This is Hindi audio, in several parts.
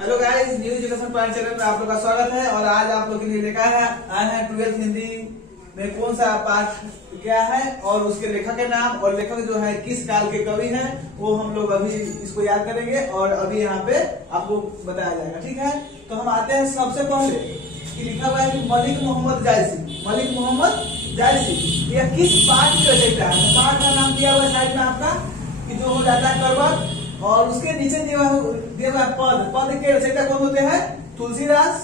Hello guys, new education point channel में आप लोग का स्वागत है। और आज आप लोग के लिए लेकर आए हैं 12th हिंदी में कौन सा पाठ क्या है और उसके लेखक के नाम और लेखक जो है किस काल के कवि हैं, वो हम लोग अभी इसको याद करेंगे और अभी यहाँ पे आपको बताया जाएगा। ठीक है, तो हम आते हैं सबसे पहले कि लिखा हुआ है कि मलिक मोहम्मद जायसी। मलिक मोहम्मद जायसी यह किस पाठ की रचयिता है? पाठ का नाम दिया हुआ है साइड में आपका कि जो हो जाता है करवट, और उसके नीचे दिया हुआ पद। पद के रचयिता कौन होते हैं? तुलसीदास।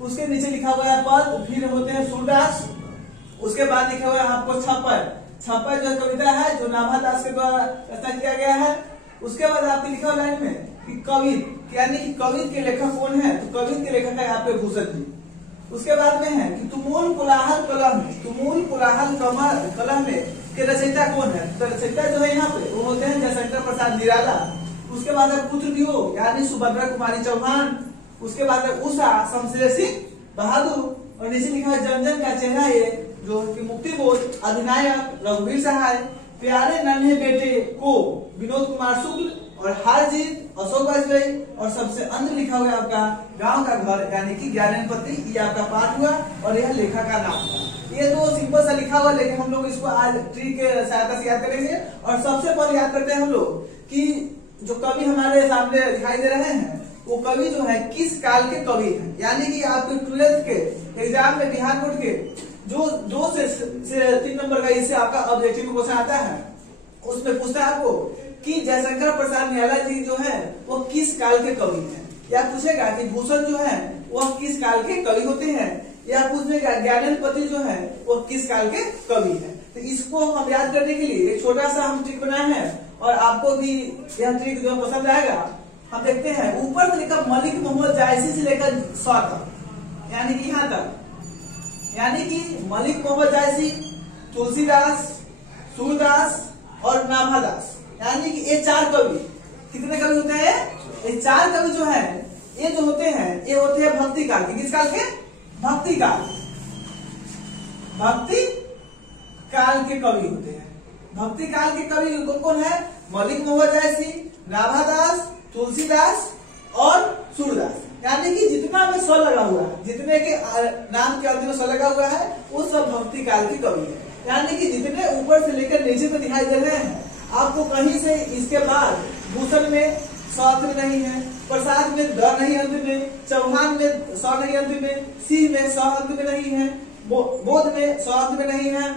उसके नीचे लिखा हुआ है पद, फिर होते हैं सूरदास। उसके बाद लिखा हुआ है आपको छप्पर। छप्पर जो कविता है जो नाभा दास के द्वारा रचना किया गया है। उसके बाद आपके लिखा हुआ लाइन में कि कवित, यानी कि कवित के लेखक कौन है? तो कवित के लेखक है यहाँ पे भूषण जी। उसके बाद में है कि तुमुल कोलाहल कलम, तुमुल कोलाहल कलम में के रचयिता कौन है? तो रचयिता जो है यहाँ पे वो होते हैं जयशंकर प्रसाद निराला। उसके बाद है पुत्र दियो यानी सुभद्रा कुमारी चौहान। उसके बाद है उषा शमशेर सिंह बहादुर। और नीचे लिखा है जन जन का चेहरा ये जो कि मुक्ति बोध अधिनायक रघुवीर सहाय। प्यारे नन्हे बेटे को विनोद कुमार शुक्ल। और हार जीत अशोक वाजपेयी। और सबसे अंत लिखा हुआ आपका गांव का घर यानी कि ज्ञानेन्द्र। ये आपका पाठ हुआ और यह लेखक का नाम था। ये तो सिंपल सा लिखा हुआ, लेकिन हम लोग इसको आज ट्री के सहायता से याद करेंगे। और सबसे पहले याद करते हैं हम लोग कि जो कवि हमारे सामने दिखाई दे रहे हैं वो कवि जो है किस काल के कवि हैं। यानी कि आपके 12th के एग्जाम में बिहार बोर्ड के जो 2 से 3 नंबर का इससे आपका ऑब्जेक्टिव क्वेश्चन आता है, उसमें पूछता है आपको कि जयशंकर प्रसाद निराला जी जो है वो किस काल के कवि हैं। या पूछेगा कि भूषण जो है वह किस काल के कवि होते हैं। या पूछेगा ज्ञानेन्द्र जो है वो किस काल के कवि है। तो इसको हम याद करने के लिए एक छोटा सा हम ट्रिक बनाए हैं और आपको भी यह ट्रिक जो पसंद आएगा। हम देखते हैं ऊपर से लेकर मलिक मोहम्मद जायसी से लेकर 100 तक, यानी कि यहाँ तक, यानी कि मलिक मोहम्मद जायसी, तुलसीदास, सूरदास और नाभादास, यानी कि ये 4 कवि। कितने कवि होते हैं? ये 4 कवि जो है ये जो होते हैं ये होते हैं भक्ति काल के। किस काल के? भक्ति काल। भक्ति काल के कवि होते हैं। भक्ति काल के कवि कौन कौन है? मलिक मोहम्मद जायसी, नाभादास, तुलसीदास और सूरदास। यानी कि जितना में 100 लगा हुआ है, जितने के नाम के अंत में 100 लगा हुआ है वो सब भक्ति काल के कवि है। यानी कि जितने ऊपर से लेकर नीचे में दिखाई दे रहे हैं आपको कहीं से इसके बाद भूषण में 100 अंत में नहीं है, प्रसाद में द नहीं अंत में, चौहान में 100 नहीं अंत में, सिंह में 100 अंत में नहीं है, बोध में 100 अंत में नहीं है,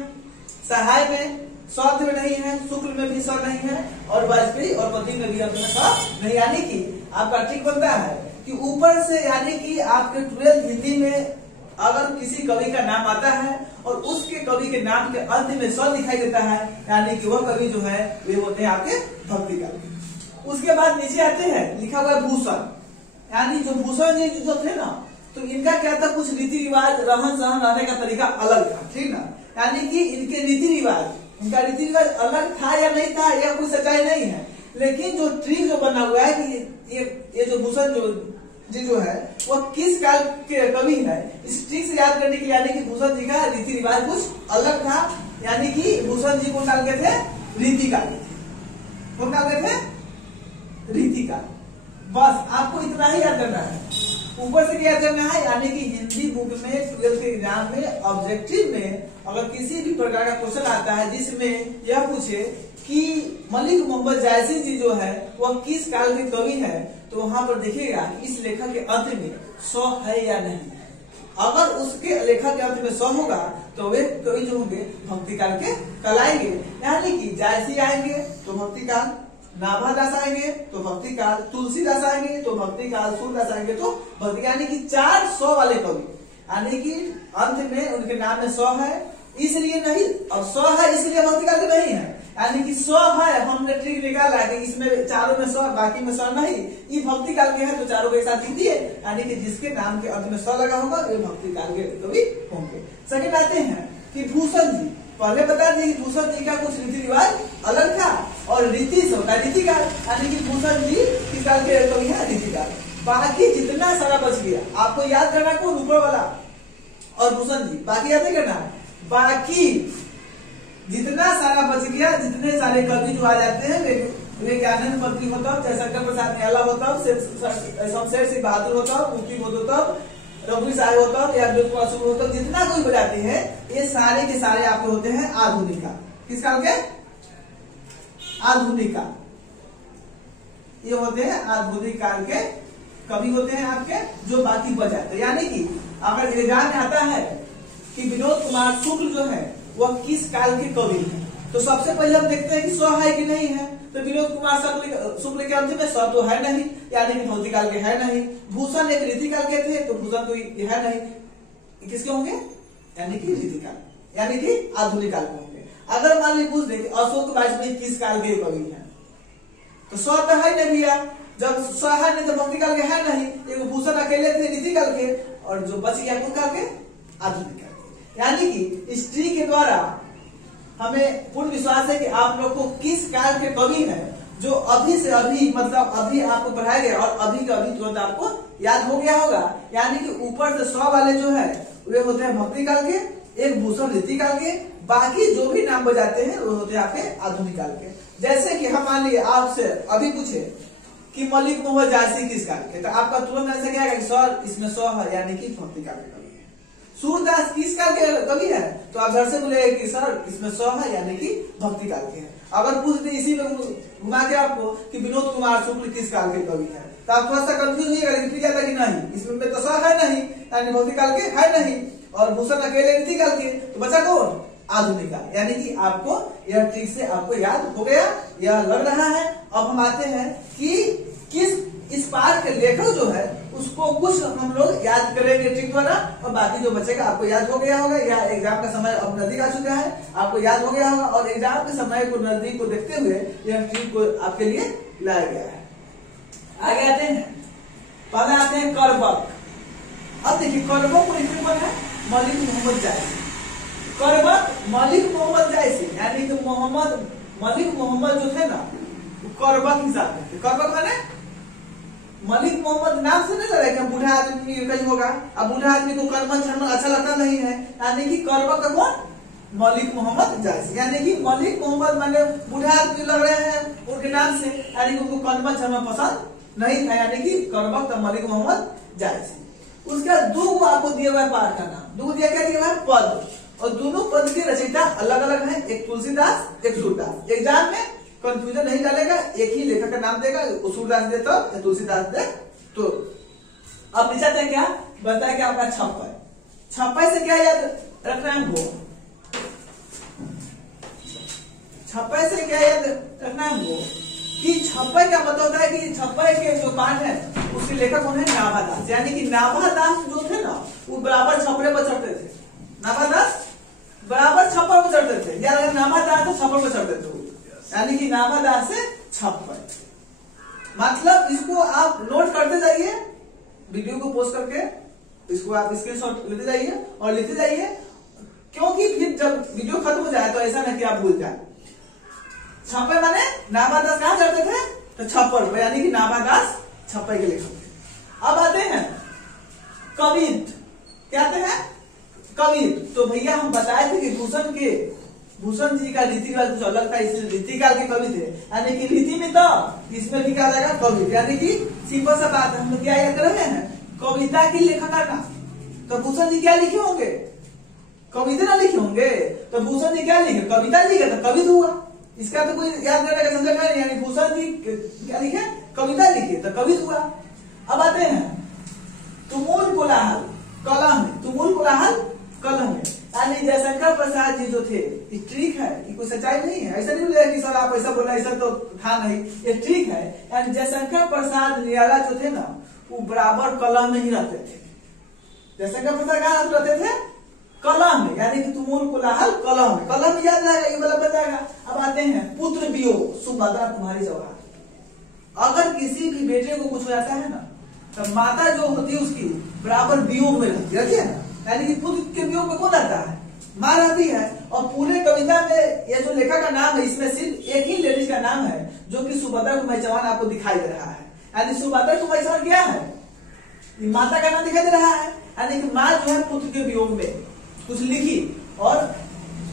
सहाय में 100 अंत में नहीं है, शुक्ल में भी 100 नहीं है और वाजपेयी और पति में भी अंत में 100 नहीं। यानी कि आपका ट्रिक बनता है कि ऊपर से, यानी कि आपके 12th हिंदी में अगर किसी कवि का नाम आता है और उसके कवि के नाम के अंत में 100 दिखाई देता है, यानी कि वह कवि जो है वे होते हैं आपके भक्ति काल के। उसके बाद नीचे आते हैं लिखा हुआ है भूषण, यानी जो भूषण जी जो थे ना, तो इनका क्या था, कुछ रीति रिवाज रहन सहन रहने का तरीका अलग था। ठीक ना, यानी कि इनके रीति रिवाज, इनका रीति रिवाज अलग था या नहीं था यह कोई सच्चाई नहीं है। लेकिन जो ट्रिक जो बना हुआ है कि ये जो भूषण जी जो है वह किस काल के कवि है, इस ट्रिक से याद करने के लिए, यानी कि भूषण जी का रीति रिवाज कुछ अलग था। यानी कि भूषण जी कौन काल के थे? रीति काल के थे। कौन काल के थे? रीति काल। बस आपको इतना ही याद करना है, ऊपर से क्या करना है। यानी कि हिंदी बुक में 12th के एग्जाम में ऑब्जेक्टिव में अगर किसी भी प्रकार का क्वेश्चन आता है जिसमें यह पूछे कि मलिक मोहम्मद जायसी जी जो है वह किस काल के कवि है, तो वहां पर देखिएगा कि इस लेखक के अंत में 100 है या नहीं। अगर उसके लेखक के अंत में 100 होगा तो वे कवि जो होंगे भक्ति काल के कहलाएंगे। यानी कि जायसी आएंगे तो भक्ति काल, नाभादास आएंगे तो भक्ति काल, तुलसीदास आएंगे तो भक्ति काल, सूरदास आएंगे तो भक्ति, यानी कि 4 100 वाले कवि। यानी कि अंत में उनके नाम में 100 है इसलिए नहीं, और 100 है इसलिए भक्ति काल के नहीं है। यानी कि 100 है, हमने ट्रिक निकाला है कि इसमें चारों में 100 बाकी में 100 नहीं, ये भक्ति काल के हैं तो चारों को एक साथ लिख दिए। यानी कि जिसके नाम के अंत में 100 लगा होगा वे भक्ति काल के कवि होंगे। सेकंड आते हैं कि भूषण जी, पहले बता दिए कि भूषण जी का कुछ रीति रिवाज अलग था और रीति से होता है रीति काल। यानी कि भूषण जी किस काल के कवि है? रीति काल। बाकी जितना सारा बच गया आपको याद करना कौन? ऊपर वाला और भूषण जी, बाकी याद नहीं करना। बाकी जितना सारा बच गया, जितने सारे कवि जो आ जाते हैं वे विवेकानंद पत्री होता, जयशंकर प्रसाद निराला होता, शमशेर सिंह बहादुर होता, मुफ्ती होता, रघुवीर साहब होता, या होता, जितना कोई बजाते हैं ये सारे के सारे आपके होते हैं आधुनिक काल। किस काल के? आधुनिक काल। ये होते हैं आधुनिक काल के कवि होते हैं आपके, जो बाकी बजाते। यानी कि अगर एग्जाम में आता है कि विनोद कुमार शुक्ल जो है वह किस काल के कवि है, तो सबसे पहले हम देखते हैं कि स्व है कि नहीं है। तो विनोद कुमार शुक्ल के अंत में स्व तो है नहीं, यानी कि भक्ति काल के है नहीं। भूषण एक रीतिकाल के थे, तो भूषण तो है नहीं, किसके होंगे? यानी कि रीतिकाल, यानी कि आधुनिक काल के होंगे। अगर मान लीजिए पूछ दे कि अशोक वाजपेयी किस काल के कवि है, तो स्व तो है नहीं भैया। जब स्व है नहीं तो भक्ति काल के है नहीं, एक भूषण अकेले थे रीतिकाल के, और जो बच गया कौन काल के? आधुनिक काल के। यानी कि इस ट्री के द्वारा हमें पूर्ण विश्वास है कि आप लोग को किस काल के कवि है जो अभी से अभी, मतलब अभी आपको पढ़ाया गया और अभी का अभी तुरंत आपको याद हो गया होगा। यानी कि ऊपर से 100 वाले जो है वे होते हैं भक्ति काल के, एक भूषण रीति काल के, बाकी जो भी नाम बजाते हैं वो होते हैं आपके आधुनिक काल के। जैसे कि हम मान लिए आपसे अभी पूछे कि मलिक मोहम्मद जायसी किस काल के, तो आपका तुरंत आंसर क्या है? सर इसमें 100 है, यानी कि भक्ति काल के कवि है। सूरदास किस काल के कवि है, तो आप घर से बोले कि सर इसमें 100 है, यानी कि भक्ति काल के हैं। अगर पूछ दे इसी में घुमा के आपको कि विनोद कुमार शुक्ल किस काल के कवि है, तो आप थोड़ा सा कंफ्यूज होइएगा, लेकिन फिर जाता कि नहीं इसमें तो 100 है नहीं, यानी भक्ति काल के है नहीं, और भूषण अकेले रीति काल के, तो बचा कौन? आधुनिक काल। यानी कि आपको यह ठीक से आपको याद हो गया, यह लग रहा है। अब हम आते हैं कि किस इस पाठ के लेखक जो है उसको कुछ हम लोग याद करेंगे ट्रिक द्वारा, और बाकी जो बचेगा आपको याद हो गया होगा, या एग्जाम का समय अब नजदीक आ चुका है, आपको याद हो गया होगा, और एग्जाम के समय को नजदीक को देखते हुए यह ट्रिक को आपके लिए लाया गया है। आगे आते हैं, पहले आते हैं करबक। अब देखिए करबक को लिखने कौन है? मलिक मोहम्मद जायसी। करबक मलिक मोहम्मद जायसी, यानी कि मलिक मोहम्मद जो थे ना करबक हिसाब से। करबक माने मलिक मोहम्मद नाम से नहीं लग रहा है, बूढ़ा आदमी कहीं होगा, अब बूढ़ा आदमी को करबन छानना अच्छा लगता नहीं है, यानी कि करबक का कौन? मलिक मोहम्मद जायसी। यानी कि मलिक मोहम्मद माने बूढ़ा आदमी लग रहे हैं उनके नाम से, यानी कि उनको करबन छानना पसंद नहीं था, यानी कि करबक का मलिक मोहम्मद जायसी। उसका दो आपको दिया हुआ है पाठ का नाम, दो दिया क्या दिया हुआ है? पद, और दोनों पद के रचयिता अलग अलग है, एक तुलसीदास एक सूरदास। एग्जाम में कंफ्यूजन नहीं डालेगा, एक ही लेखक का नाम देगा, सूरदास दे तो या तुलसीदास दे तो। अब नीचे आता क्या बनता है? क्या आपका छप्पय। छप्पय से क्या याद रखना है हमको? छप्पय से क्या याद रखना है हमको कि छप्पय का मतलब होता है कि छप्पय के जो पाठ है उसके लेखक कौन है? नाभादास। यानी कि नाभादास जो थे ना वो बराबर छपरे पर चढ़ते थे। नाभादास बराबर छप्पर पर चढ़ते थे, या अगर नाभादास तो छप्पर पर चढ़ते थे, यानी कि नाभादास से छप्पर। मतलब इसको आप नोट करते जाइए, वीडियो को पोस्ट करके इसको आप स्क्रीनशॉट लेते जाइए और लिखते जाइए, क्योंकि फिर जब वीडियो खत्म हो जाए तो ऐसा नहीं कि आप भूल जाए। छप्पर माने नाभादास कहां चढ़ते थे? तो छप्पर पर, यानी कि नाभादास छप्पर के लेखक थे। अब आते हैं कवित। क्या आते हैं? कवित। तो भैया हम बताए थे कि भूषण जी का रीति रिवाज कुछ अलग था, इसलिए रीति काल के कवि थे, यानी कि रीति में तो इसमें भी क्या जाएगा? कवि। यानी कि सिंपल सा बात है, हम लोग क्या याद कर रहे हैं? कविता की लेखक का नाम। तो भूषण जी क्या लिखे होंगे? कविता ना लिखे होंगे। तो भूषण जी क्या लिखे? कविता लिखे, तो कवित हुआ। इसका तो कोई याद करने का झंझट नहीं, यानी भूषण जी क्या लिखे? कविता लिखे, तो कवित हुआ। अब आते हैं तुमुल कोलाहल कलह में। तुमुल कोलाहल कलह में, यानी जयशंकर प्रसाद जी जो थे, ये ट्रिक है कि कोई सच्चाई नहीं है, ऐसा नहीं बोलेगा कि सर आप ऐसा बोला, ऐसा तो था नहीं, ये ट्रिक है। यानी जयशंकर प्रसाद निराला जो थे ना वो बराबर कलह में ही रहते थे। जयशंकर प्रसाद कहाँ रहते थे? कलह में, यानी कि तुमुल कोलाहल कलह में। कलह में याद रहेगा, ये वाला बच जाएगा। अब आते हैं पुत्र वियोग सुभद्रा तुम्हारी सौगात। अगर किसी भी बेटे को कुछ हो जाता है ना, तो माता जो होती है उसकी बराबर वियोग में रहती है, यानी कि पुत्र के वियोग में कौन रहता है? मां रहती है। और पूरे कविता में ये जो लेखक का नाम है, इसमें सिर्फ एक ही लेडीज का नाम है, जो कि सुभद्रा कुमारी चौहान आपको दिखाई दे रहा है। यानी सुभद्रा कुमारी चौहान क्या है? माता का नाम दिखाई दे रहा है, यानी कि माँ जो है पुत्र के वियोग में कुछ लिखी, और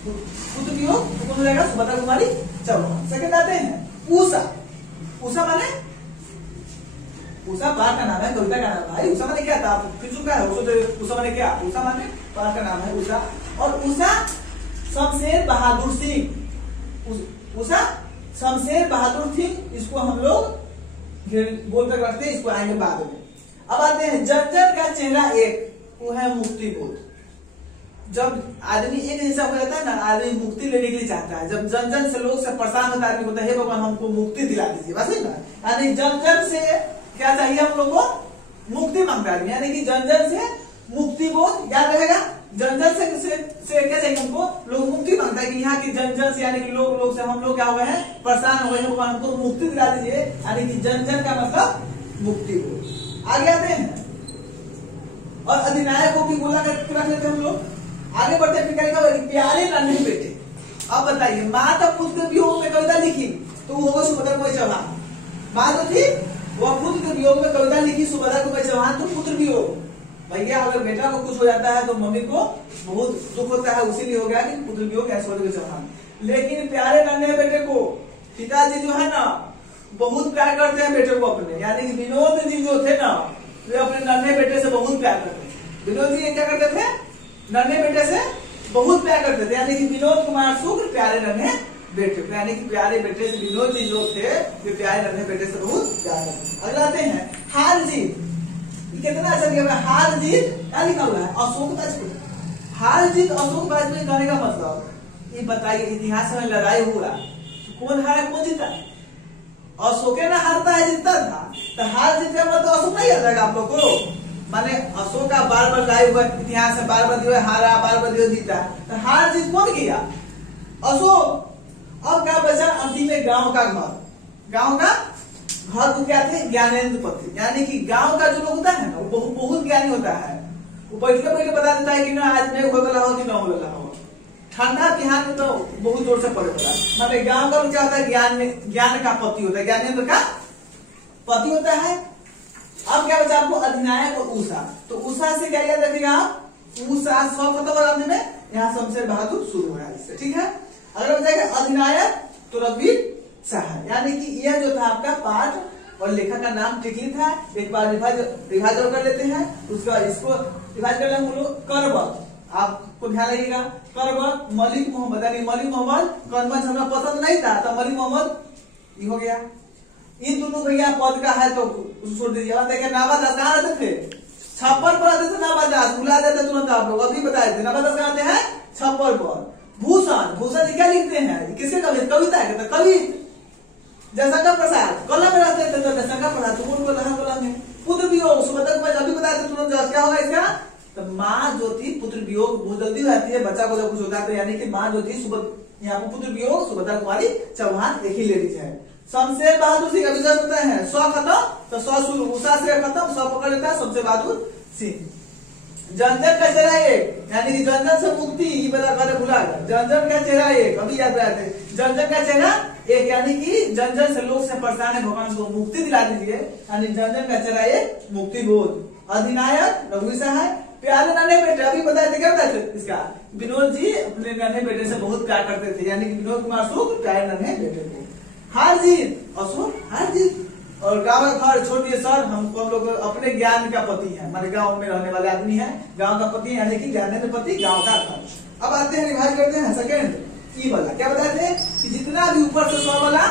पुत्र वियोग कौन रहेगा? सुभद्रा कुमारी चौहान। सेकंड आते हैं पूषा। उषा माने उषा पाठ का नाम है, कविता का नाम है भाई। उषा माने क्या था, फिर चुका है उषा माने क्या, उषा माने पाठ का नाम है उषा। और उषा शमशेर बहादुर सिंह, उषा शमशेर बहादुर सिंह, इसको हम लोग बोल कर रखते हैं, इसको आएंगे बाद में। अब आते हैं जंजन का चेहरा एक, वो है मुक्ति बोध। जब आदमी एक जैसा हो जाता है ना, आदमी मुक्ति लेने के लिए चाहता है। जब जन जन से लोग से परेशान होता है आदमी होता है, हे भगवान हमको मुक्ति दिला दीजिए, बस है ना। यानी जन जन से क्या चाहिए हम लोग को, मुक्ति मांगता है, यानी कि जन जन से मुक्ति बोध, याद रहेगा। जन जन से क्या चाहिए हमको, लोग मुक्ति मांगता है कि यहाँ की जन जन से यानी कि लोग से हम लोग क्या हुए हैं, परेशान हुए हैं, भगवान हमको मुक्ति दिला दीजिए, यानी कि जन जन का मतलब मुक्ति बोध। आगे आते हैं और अधिनायक को भी बोला करके रख लेते हम लोग। आगे बढ़ते हैं, प्यारे नन्हे बेटे। अब बताइए, माँ तो पुत्र के वियोग में कविता लिखी तो वो होगा सुभद्रा कुमारी चौहान। माँ तो थी, वह पुत्र के वियोग में कविता लिखी सुभद्रा कुमारी चौहान, तो पुत्र वियोग। भैया अगर बेटा को कुछ हो जाता है तो मम्मी को बहुत दुख होता है, उसीलिए हो गया कि पुत्र वियोग है सुभद्रा चौहान। लेकिन प्यारे नन्हे बेटे को पिताजी जो है ना बहुत प्यार करते हैं बेटे को अपने, यानी कि विनोद जी जो थे ना, वे अपने नन्हे बेटे से बहुत प्यार करते हैं। विनोद जी क्या करते थे, नन्हे बेटे से बहुत प्यार करते थे, यानी कि विनोद कुमार शुक्ल प्यारे नन्हे बेटे, यानी कि प्यारे बेटे से विनोद जी जो थे वे प्यारे नन्हे बेटे से बहुत प्यार करते थे। अगला आते हैं हार जीत। कितना अच्छा दिया हुआ है, हार जीत क्या लिखा हुआ है, अशोक वाजपेयी। हार जीत अशोक वाजपेयी कहने का मतलब, ये बताइए इतिहास में लड़ाई हुआ तो कौन हारा कौन जीता, अशोके ना हारता है जीतता था, तो हार जीत का मतलब अशोक नहीं आ जाएगा आप लोग को। माने अशोक का बार बार लाइव हुआ इतिहास में, बार बार दियो हारा, बार बार दियो जीता, तो हार जीत कौन किया, अशोक। अब क्या बचा अंतिम में, गांव का घर। गांव का घर को क्या थे, ज्ञानेंद्र पति, यानी कि गांव का जो लोग होता है ना वो बहुत ज्ञानी होता है। वो पहले बता देता है कि ना आज नहीं हो गला हो कि ना हो गला हो, ठंडा बिहार में तो बहुत जोर से पड़े होता है। मतलब गांव का क्या होता है, ज्ञान का पति होता है, ज्ञानेंद्र का पति होता है। अब क्या बचा आपको, अधिनायक और उषा। तो उषा से क्या याद रखिएगा आप, उषा सौ खत्म हो रहा में, यहाँ शमशेर बहादुर शुरू हो रहा है इससे, ठीक है। अगर बचाएगा अधिनायक तो रघुवीर सहाय, यानी कि यह जो था आपका पाठ और लेखक का नाम टिकली था। एक बार रिवाइज कर लेते हैं, उसका इसको रिवाइज कर लेंगे। करबत, आपको ध्यान रखिएगा, करबत मलिक मोहम्मद, यानी मलिक मोहम्मद करबत हमें पसंद नहीं था तो मलिक मोहम्मद ये हो गया। इन दोनों भैया पद का है तो छोड़ दीजिए। देखिए नाबादास कहाँ रहते थे, छप्पर पर रहते थे नाबादास, भुला देते तुरंत आप लोग, अभी बताए थे नाबादास कहाँ आते हैं, छप्पर पर। भूषण, भूषण क्या लिखते हैं, किसके कविता है, कवि जयशंकर प्रसाद कला में रहते थे, तो जयशंकर प्रसाद तो कौन बोला कला में। पुत्र वियोग सुभद्रा कुमारी, अभी बताए थे तुरंत, क्या होगा इसका, तो माँ जो थी पुत्र वियोग बहुत जल्दी हो जाती है, बच्चा को जब कुछ होता है तो, यानी कि माँ जो थी यहाँ पर पुत्र वियोग सुभद्रा कुमारी चौहान, एक ही लेडीज है। शमशेर बहादुर सिंह अभी जब होता है, 100 खत्म तो 100 शुरू, उषा से खत्म 100 पकड़ लेता है शमशेर बहादुर सिंह। जनजन का चेहरा एक, यानी कि जनजन से मुक्ति, ये बता भुला गया, जनजन का चेहरा एक, अभी याद रहे थे, जनजन का चेहरा एक, यानी कि जनजन से लोग से परेशान है, भगवान को मुक्ति दिला दीजिए, यानी जनजन का चेहरा एक, मुक्ति बोध। अधिनायक रघुवीर सहाय, प्यारे नन्हे बेटे, अभी बताए थे क्या बताए थे इसका, विनोद जी अपने नन्हे बेटे से बहुत प्यार करते थे, यानी कि विनोद कुमार शुक्ल प्यारे नन्हे बेटे थे। हार जीत अशोक, हार जीत और गाँव का घर छोड़िए सर, हम लोग अपने ज्ञान का पति है, हमारे गांव में रहने वाले आदमी है, गांव का पति यानी कि ज्ञानेंद्र पति, गांव का घर। अब आते हैं रिवाइज करते हैं सेकंड ई वाला, क्या बताए थे कि जितना भी ऊपर से 100 वाला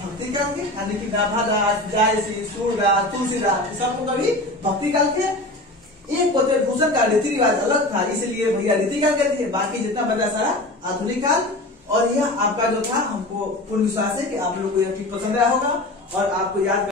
भक्ति काल के, यानी कि नाभादास, जायसी, सूरदास, तुलसीदास, सबको कभी भक्ति काल के। एक भूषण का रीति रिवाज अलग था, इसलिए भैया रीति काल कहते हैं, बाकी जितना बचा सारा आधुनिक काल। और यह आपका जो था, हमको पूर्ण विश्वास है कि आप लोग को यह ठीक पसंद आया होगा और आपको याद